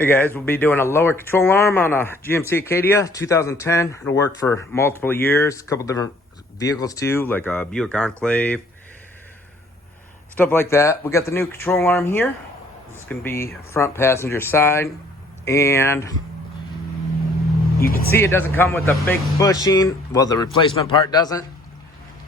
Hey guys, we'll be doing a lower control arm on a GMC Acadia 2010. It'll work for multiple years, a couple different vehicles too, like a Buick Enclave, stuff like that. We got the new control arm here. It's going to be front passenger side, and you can see it doesn't come with the big bushing. Well, the replacement part doesn't,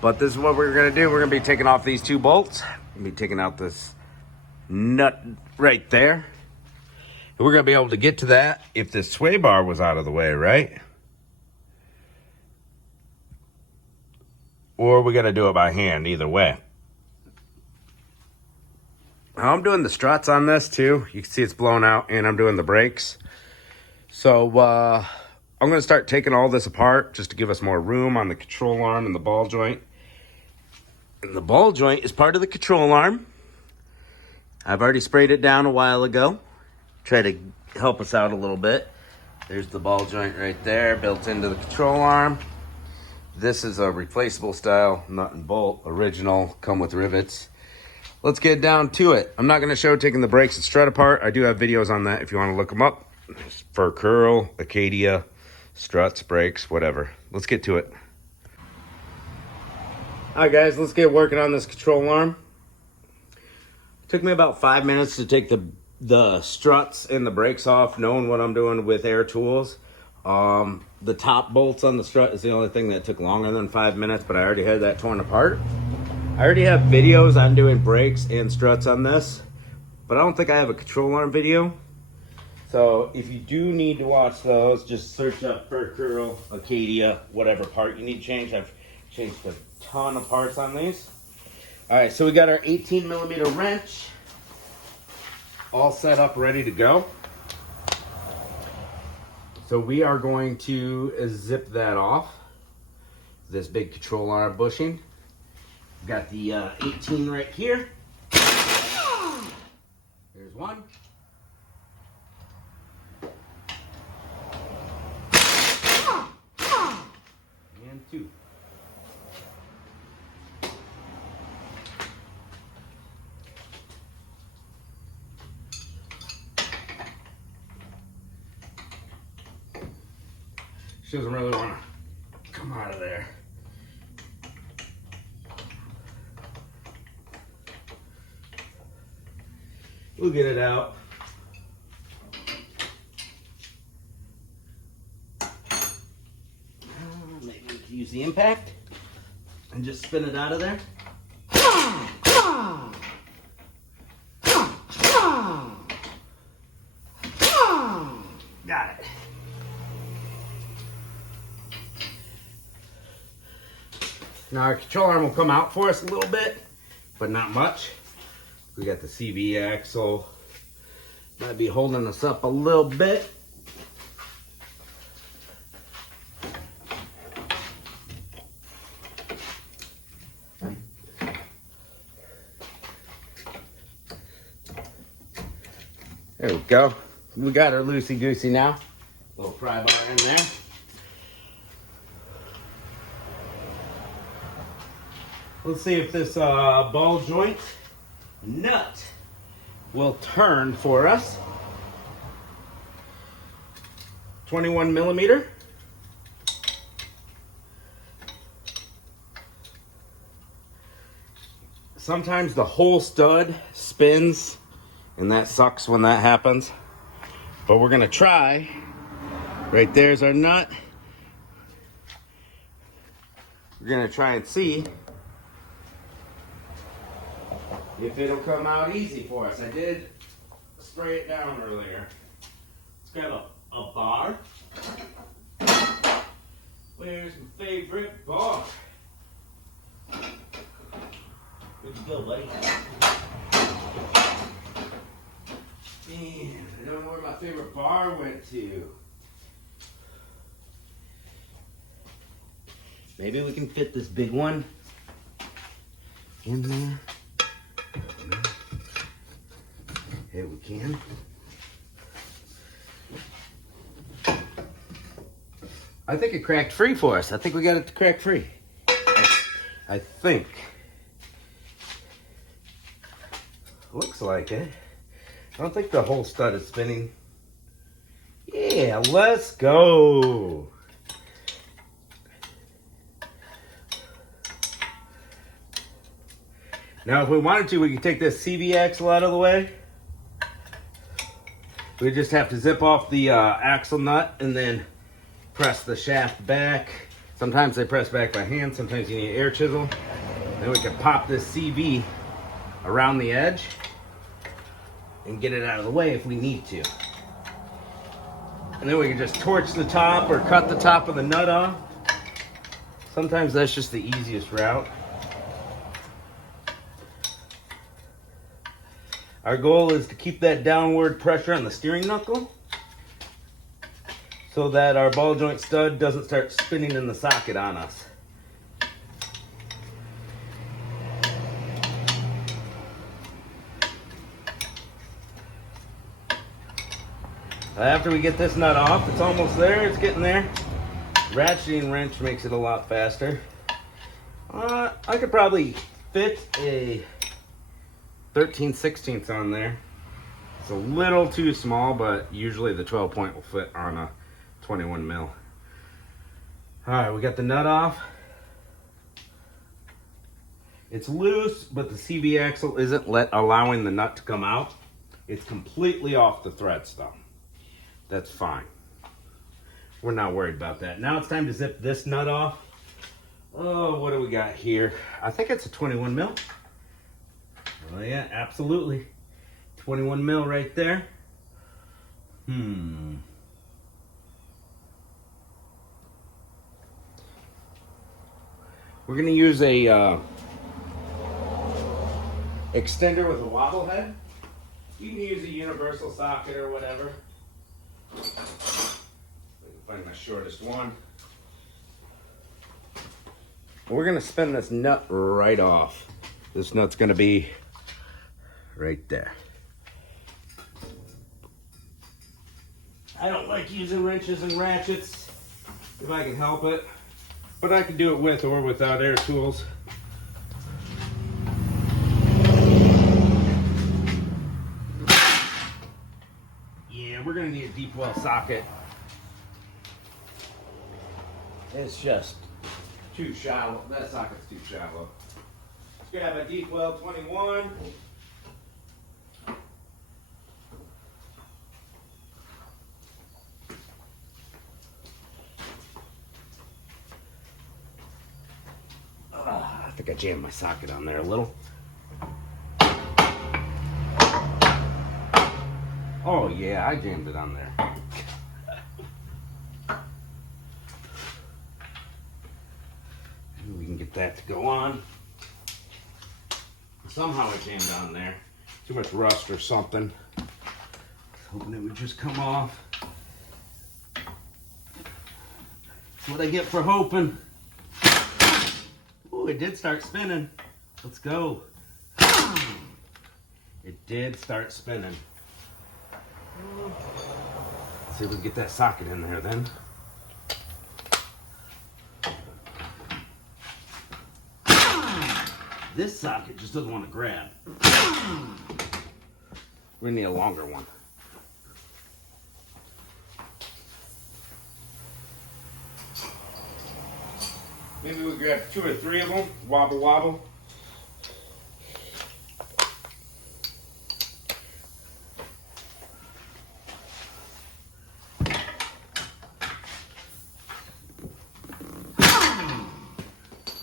but this is what we're going to do. We're going to be taking off these two bolts. We're going to be taking out this nut right there. We're going to be able to get to that if this sway bar was out of the way, right? Or we got to do it by hand, either way. Now, I'm doing the struts on this too. You can see it's blown out, and I'm doing the brakes. So I'm going to start taking all this apart just to give us more room on the control arm and the ball joint. And the ball joint is part of the control arm. I've already sprayed it down a while ago. Try to help us out a little bit. There's the ball joint right there built into the control arm. This is a replaceable style nut and bolt, original, come with rivets. Let's get down to it. I'm not going to show taking the brakes and strut apart. I do have videos on that if you want to look them up. Fur curl, Acadia, struts, brakes, whatever. Let's get to it. All right guys, let's get working on this control arm. Took me about 5 minutes to take the struts and the brakes off, knowing what I'm doing with air tools. The top bolts on the strut is the only thing that took longer than 5 minutes, but I already had that torn apart. I already have videos on doing brakes and struts on this, but I don't think I have a control arm video. So if you do need to watch those, just search up fur curl, Acadia, whatever part you need to change. I've changed a ton of parts on these. All right, so we got our 18mm wrench all set up, ready to go. So we are going to zip that off, this big control arm bushing. We've got the 18 right here. There's one. And two. She doesn't really want to come out of there. We'll get it out. Maybe we can use the impact and just spin it out of there. Got it. Now our control arm will come out for us a little bit, but not much. We got the CV axle. Might be holding us up a little bit. There we go. We got our loosey-goosey now. Little pry bar in there. Let's see if this ball joint nut will turn for us. 21mm. Sometimes the whole stud spins, and that sucks when that happens. But we're gonna try. Right there's our nut. We're gonna try and see if it'll come out easy for us. I did spray it down earlier. It's got a bar. Where's my favorite bar? Where'd you go, buddy? Man, I don't know where my favorite bar went to. Maybe we can fit this big one in there. Here we can. I think it cracked free for us. I think we got it to crack free. I think. Looks like it. I don't think the whole stud is spinning. Yeah, let's go. Now, if we wanted to, we could take this CV axle out of the way. We just have to zip off the axle nut and then press the shaft back. Sometimes they press back by hand, sometimes you need an air chisel. Then we can pop this CV around the edge and get it out of the way if we need to. And then we can just torch the top or cut the top of the nut off. Sometimes that's just the easiest route. Our goal is to keep that downward pressure on the steering knuckle so that our ball joint stud doesn't start spinning in the socket on us. After we get this nut off, it's almost there, it's getting there. Ratcheting wrench makes it a lot faster. I could probably fit a 13/16 on there. It's a little too small, but usually the 12 point will fit on a 21 mil. All right, we got the nut off. It's loose, but the CV axle isn't allowing the nut to come out. It's completely off the thread stump. That's fine. We're not worried about that. Now it's time to zip this nut off. Oh, what do we got here? I think it's a 21 mil. Oh yeah, absolutely. 21 mil right there. We're gonna use a extender with a wobble head. You can use a universal socket or whatever. We can find the shortest one. We're gonna spin this nut right off. This nut's gonna be right there. I don't like using wrenches and ratchets if I can help it, but I can do it with or without air tools. Yeah, we're gonna need a deep well socket. It's just too shallow. That socket's too shallow. Let's grab a deep well 21. I think I jammed my socket on there a little. Oh yeah, I jammed it on there. Maybe we can get that to go on. Somehow it jammed on there. Too much rust or something. Hoping it would just come off. That's what I get for hoping. Oh, it did start spinning. Let's go. It did start spinning. Let's see if we can get that socket in there then. This socket just doesn't want to grab. We need a longer one. Maybe we grab 2 or 3 of them. Wobble, wobble.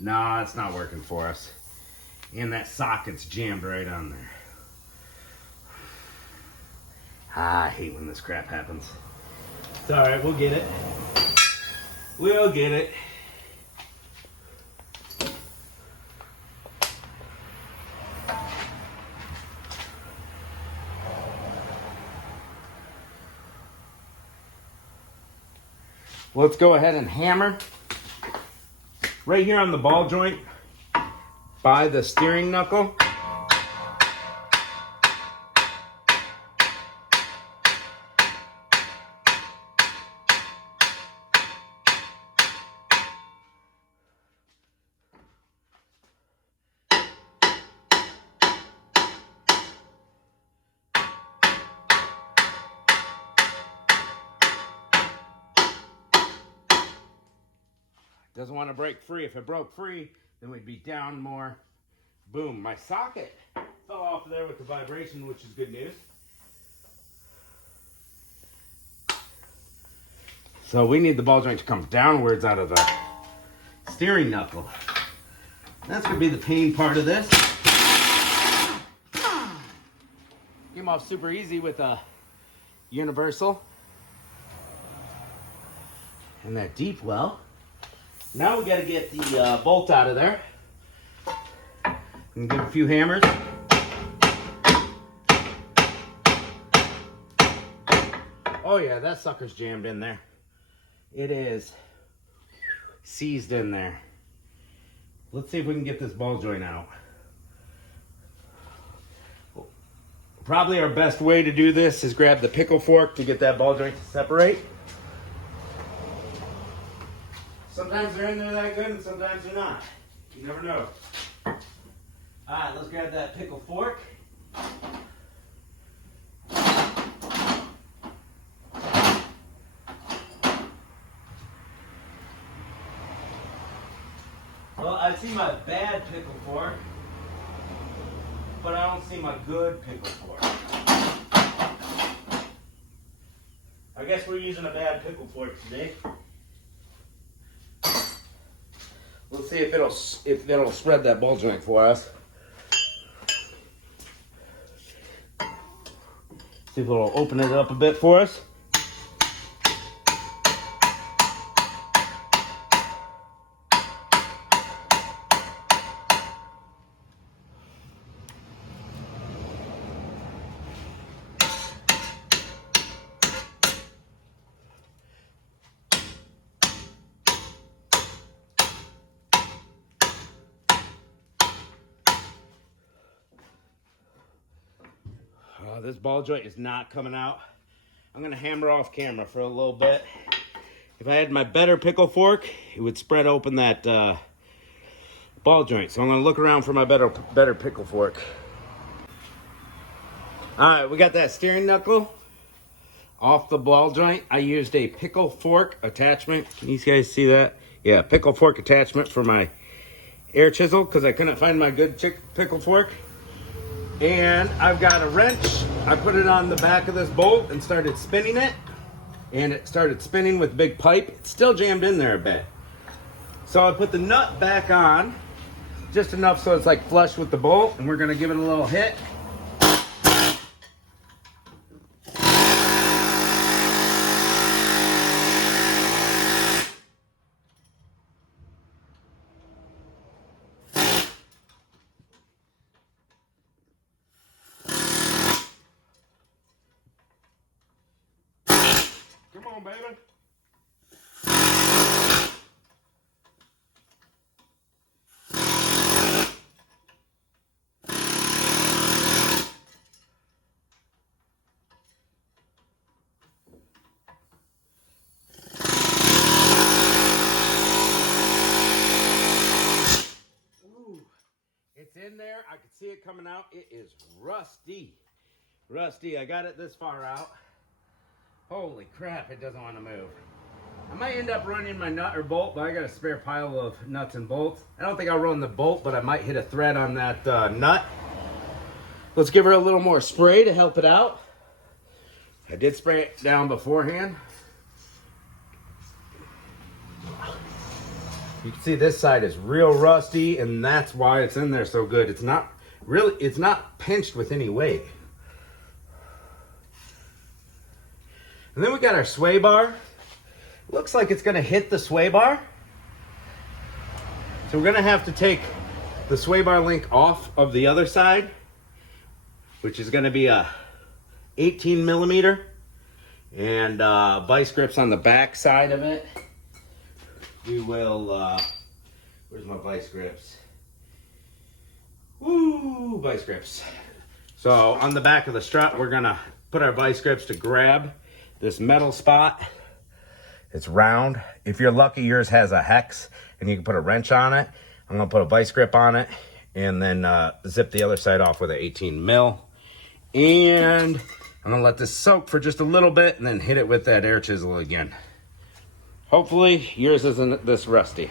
No, it's not working for us. And that socket's jammed right on there. I hate when this crap happens. It's alright, we'll get it. We'll get it. Let's go ahead and hammer right here on the ball joint by the steering knuckle. Doesn't want to break free. If it broke free, then we'd be down more. Boom, my socket fell off there with the vibration, which is good news. So we need the ball joint to come downwards out of the steering knuckle. That's going to be the pain part of this. Came off super easy with a universal. And that deep well. Now we got to get the bolt out of there. And give a few hammers. Oh yeah, that sucker's jammed in there. It is seized in there. Let's see if we can get this ball joint out. Probably our best way to do this is grab the pickle fork to get that ball joint to separate. Sometimes they're in there that good and sometimes they're not. You never know. Alright, let's grab that pickle fork. Well, I see my bad pickle fork, but I don't see my good pickle fork. I guess we're using a bad pickle fork today. Let's see if it'll spread that ball joint for us. See if it'll open it up a bit for us. This ball joint is not coming out. I'm gonna hammer off camera for a little bit. If I had my better pickle fork, it would spread open that ball joint. So I'm gonna look around for my better pickle fork. All right, we got that steering knuckle off the ball joint. I used a pickle fork attachment. Can you guys see that? Yeah, pickle fork attachment for my air chisel because I couldn't find my good pickle fork. And I've got a wrench. I put it on the back of this bolt and started spinning it. And it started spinning with big pipe. It's still jammed in there a bit. So I put the nut back on, just enough so it's like flush with the bolt. And we're gonna give it a little hit. Come on, baby. Ooh, it's in there. I can see it coming out. It is rusty. Rusty. I got it this far out. Holy crap, it doesn't want to move. I might end up running my nut or bolt, but I got a spare pile of nuts and bolts. I don't think I'll run the bolt, but I might hit a thread on that nut. Let's give her a little more spray to help it out. I did spray it down beforehand. You can see this side is real rusty, and that's why it's in there so good. It's not pinched with any weight. And then we got our sway bar. Looks like it's gonna hit the sway bar. So we're gonna have to take the sway bar link off of the other side, which is gonna be a 18 millimeter, and vice grips on the back side of it. We will, where's my vice grips? Woo, vice grips. So on the back of the strut, we're gonna put our vice grips to grab this metal spot. It's round. If you're lucky, yours has a hex and you can put a wrench on it. I'm gonna put a vice grip on it and then zip the other side off with an 18 mil. And I'm gonna let this soak for just a little bit and then hit it with that air chisel again. Hopefully yours isn't this rusty.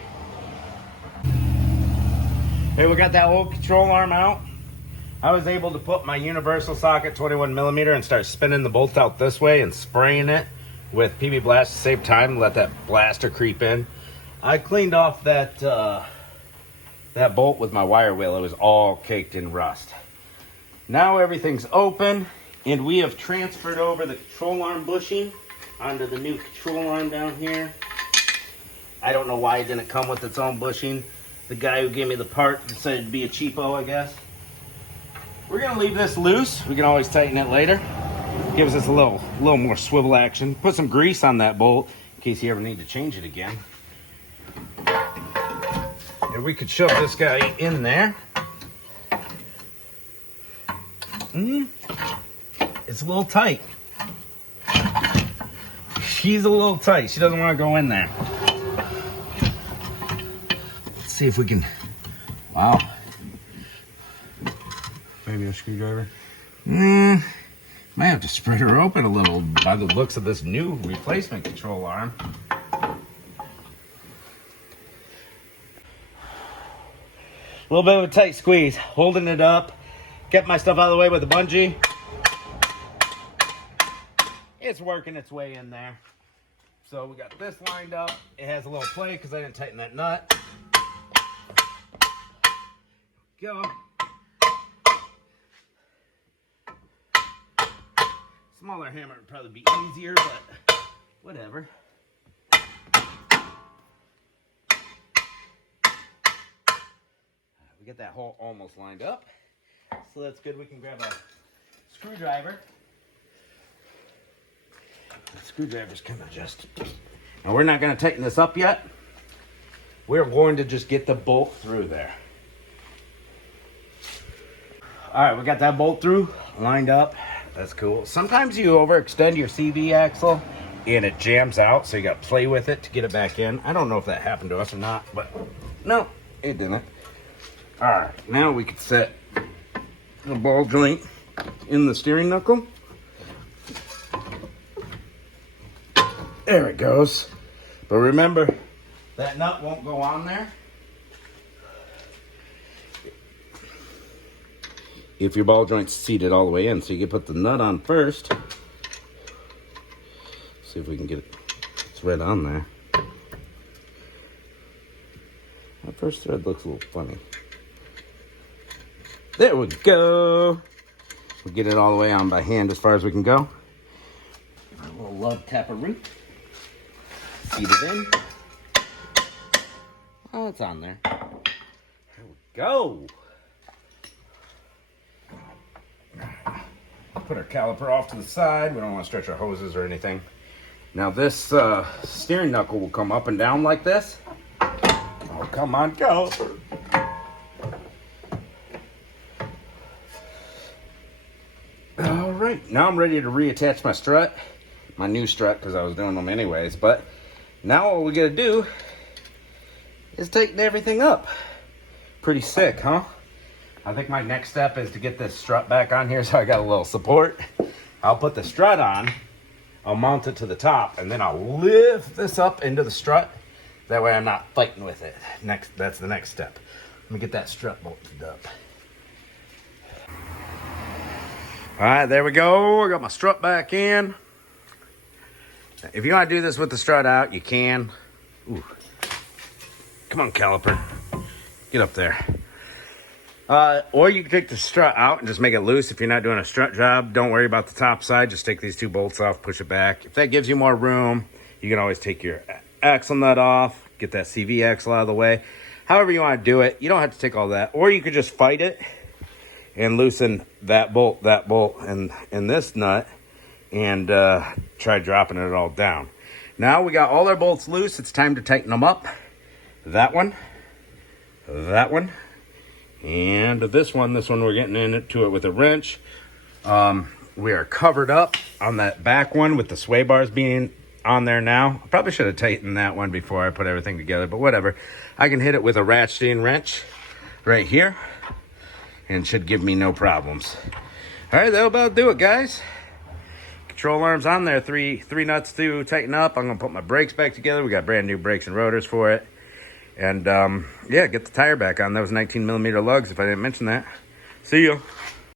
Hey, we got that old control arm out. I was able to put my universal socket 21mm and start spinning the bolt out this way and spraying it with PB Blast to save time, let that blaster creep in. I cleaned off that that bolt with my wire wheel. It was all caked in rust. Now everything's open, and we have transferred over the control arm bushing onto the new control arm down here. I don't know why it didn't come with its own bushing. The guy who gave me the part decided to be a cheapo, I guess. We're gonna leave this loose. We can always tighten it later. Gives us a little more swivel action. Put some grease on that bolt in case you ever need to change it again. And we could shove this guy in there. It's a little tight. She's a little tight. She doesn't want to go in there. Let's see if we can. Wow. Maybe a screwdriver. Might have to spread her open a little by the looks of this new replacement control arm. A little bit of a tight squeeze, holding it up. Kept my stuff out of the way with the bungee. It's working its way in there. So we got this lined up. It has a little play because I didn't tighten that nut. Go. Smaller hammer would probably be easier, but whatever. We get that hole almost lined up, so that's good. We can grab a screwdriver. The screwdriver's kind of just. Now we're not going to tighten this up yet. We're going to just get the bolt through there. All right, we got that bolt through, lined up. That's cool. Sometimes you overextend your CV axle and it jams out, so you got to play with it to get it back in. I don't know if that happened to us or not, but no, it didn't. All right, now we can set the ball joint in the steering knuckle. There it goes. But remember, that nut won't go on there if your ball joint's seated all the way in. So you can put the nut on first. See if we can get it thread on there. That first thread looks a little funny. There we go. We'll get it all the way on by hand as far as we can go. Give it a little love taparoo. Feed it in. Oh, it's on there. There we go. Put our caliper off to the side. We don't want to stretch our hoses or anything. Now this steering knuckle will come up and down like this. Oh, come on, caliper. All right, now I'm ready to reattach my strut. My new strut, because I was doing them anyways. But now all we gotta do is tighten everything up. Pretty sick, huh? I think my next step is to get this strut back on here so I got a little support. I'll put the strut on, I'll mount it to the top, and then I'll lift this up into the strut. That way I'm not fighting with it. That's the next step. Let me get that strut bolted up. All right, there we go. I got my strut back in. If you want to do this with the strut out, you can. Ooh. Come on, caliper. Get up there. Or you can take the strut out and just make it loose. If you're not doing a strut job, don't worry about the top side. Just take these two bolts off, push it back. If that gives you more room, you can always take your axle nut off, get that CV axle out of the way. However you want to do it, you don't have to take all that. Or you could just fight it and loosen that bolt, and this nut, and try dropping it all down. Now we got all our bolts loose. It's time to tighten them up. That one, and this one we're getting into it with a wrench. We are covered up on that back one with the sway bars being on there now. I probably should have tightened that one before I put everything together, but whatever. I can hit it with a ratcheting wrench right here and should give me no problems. All right, that'll about do it, guys. control arms on there. Three nuts to tighten up. I'm going to put my brakes back together. We got brand new brakes and rotors for it. And yeah, get the tire back on those 19 millimeter lugs if I didn't mention that. See you.